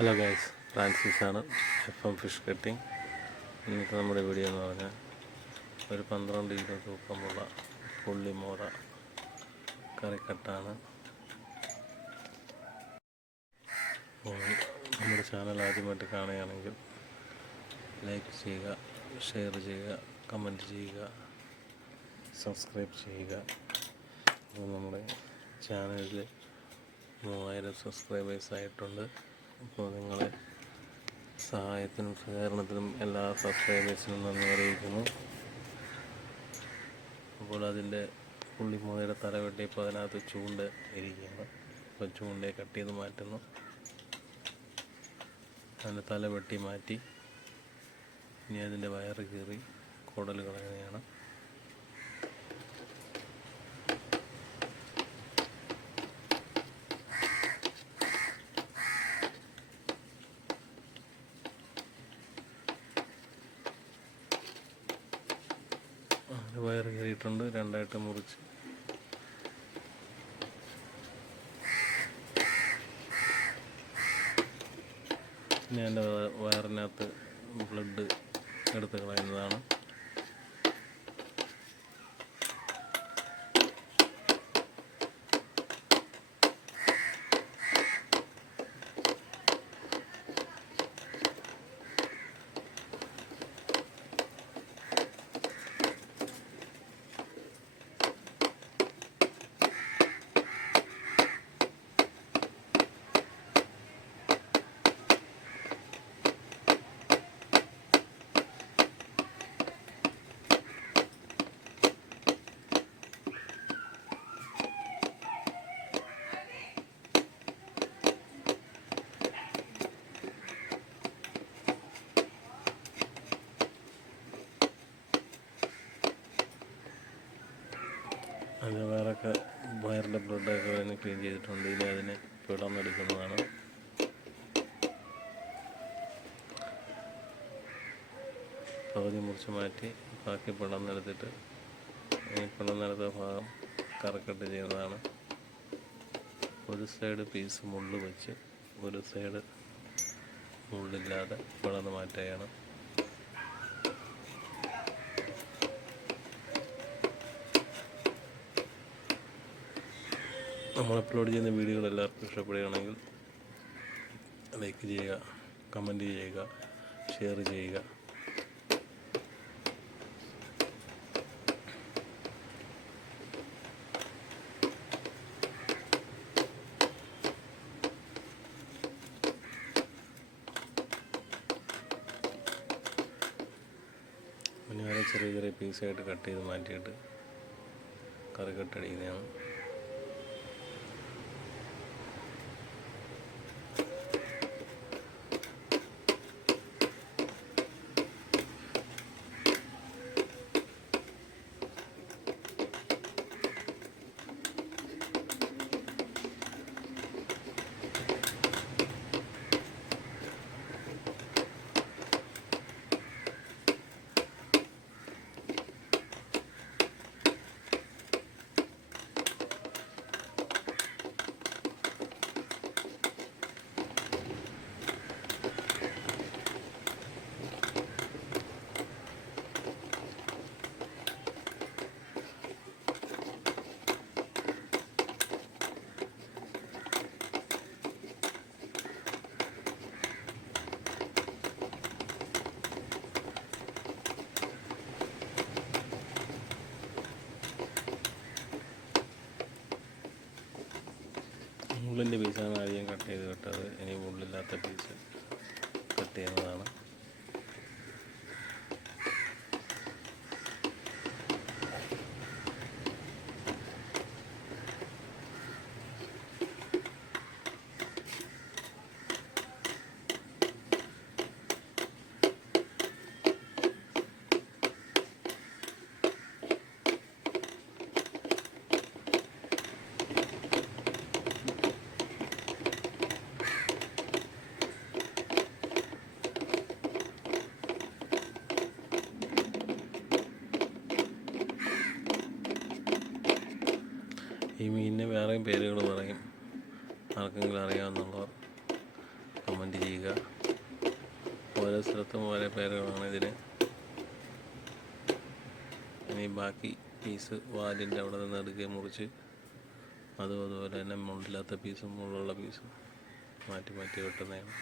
Hello guys Francis ആണ്. F M fish cutting ഇന്നത്തെ നമ്മുടെ വീഡിയോ എന്ന് പറഞ്ഞാൽ ഒരു പന്ത്രണ്ട് കിലോ തൂക്കമുള്ള പുള്ളിമോറ കറിക്കട്ടാണ്. നമ്മുടെ ചാനൽ ആദ്യമായിട്ട് കാണുകയാണെങ്കിൽ ലൈക്ക് ചെയ്യുക ഷെയർ ചെയ്യുക കമന്റ് ചെയ്യുക സബ്സ്ക്രൈബ് ചെയ്യുക. നമ്മുടെ ചാനലിൽ മൂവായിരം സബ്സ്ക്രൈബേഴ്സ് ആയിട്ടുണ്ട്. അപ്പോൾ നിങ്ങളെ സഹായത്തിനും സഹകരണത്തിനും എല്ലാ സബ്സ്ക്രൈബേഴ്സിനും നന്ദി അറിയിക്കുന്നു. അപ്പോൾ അതിന്റെ പുള്ളിമോതയുടെ തല വെട്ടിയപ്പോൾ അതിനകത്ത് ചൂണ്ട ഇരിക്കുകയാണ് അപ്പോൾ ചൂണ്ടയെ കട്ട് ചെയ്ത് മാറ്റുന്നു. അതിന്റെ തല വെട്ടി മാറ്റി. ഇനി അതിന്റെ വയറ് കീറി കുടൽ കളയുകയാണ് അതിന് വയർ കയറിയിട്ടുണ്ട് രണ്ടായിട്ട് മുറിച്ച്. ഞാൻ എന്റെ വയറിനകത്ത് ബ്ലഡ് എടുത്ത് കളയുന്നതാണ്. വേറൊക്കെ വയറിന്റെ ബ്ലഡൊക്കെ അതിന് ക്ലീൻ ചെയ്തിട്ടുണ്ട്. ഇനി അതിനെ പിളർന്നെടുക്കുന്നതാണ് പകുതി മുറിച്ച് മാറ്റി ബാക്കി പിളർന്നെടുത്തിട്ട് ഈ പിളർന്നെടുത്ത ഭാഗം കറക്കട്ട് ചെയ്യുന്നതാണ് ഒരു സൈഡ് പീസ് മുള്ളു വെച്ച് ഒരു സൈഡ് മുള്ളില്ലാതെ പിളർന്ന് മാറ്റുകയാണ്. നമ്മൾ അപ്ലോഡ് ചെയ്യുന്ന വീഡിയോകൾ എല്ലാവർക്കും ഇഷ്ടപ്പെടുകയാണെങ്കിൽ ലൈക്ക് ചെയ്യുക കമന്റ് ചെയ്യുക ഷെയർ ചെയ്യുക. പിന്നെ ചെറിയ ചെറിയ പീസായിട്ട് കട്ട് ചെയ്ത് മാറ്റിയിട്ട് കറി കട്ടടിക്കുന്നതാണ് ഉള്ളിന്റെ പീസാണ് ആദ്യം കട്ട് ചെയ്ത് കട്ടത് ഇനി ഉള്ളില്ലാത്ത പീസ് കട്ട് ചെയ്യുന്നതാണ്. ഈ മീനിന് വേറെയും പേരുകൾ പറയും. ആർക്കെങ്കിലും അറിയാമെന്നുള്ളവർ കമന്റ് ചെയ്യുക. ഓരോ സ്ഥലത്തും ഓരോ പേരുകളാണ് ഇതിന്. ഇനി ബാക്കി പീസ് വാലിന്റെ അവിടെ നിന്ന് എടുക്കുകയും മുറിച്ച് അതും അതുപോലെ തന്നെ മുണ്ടില്ലാത്ത പീസും മുള്ളുള്ള പീസും മാറ്റി മാറ്റി വെട്ടുന്നതാണ്.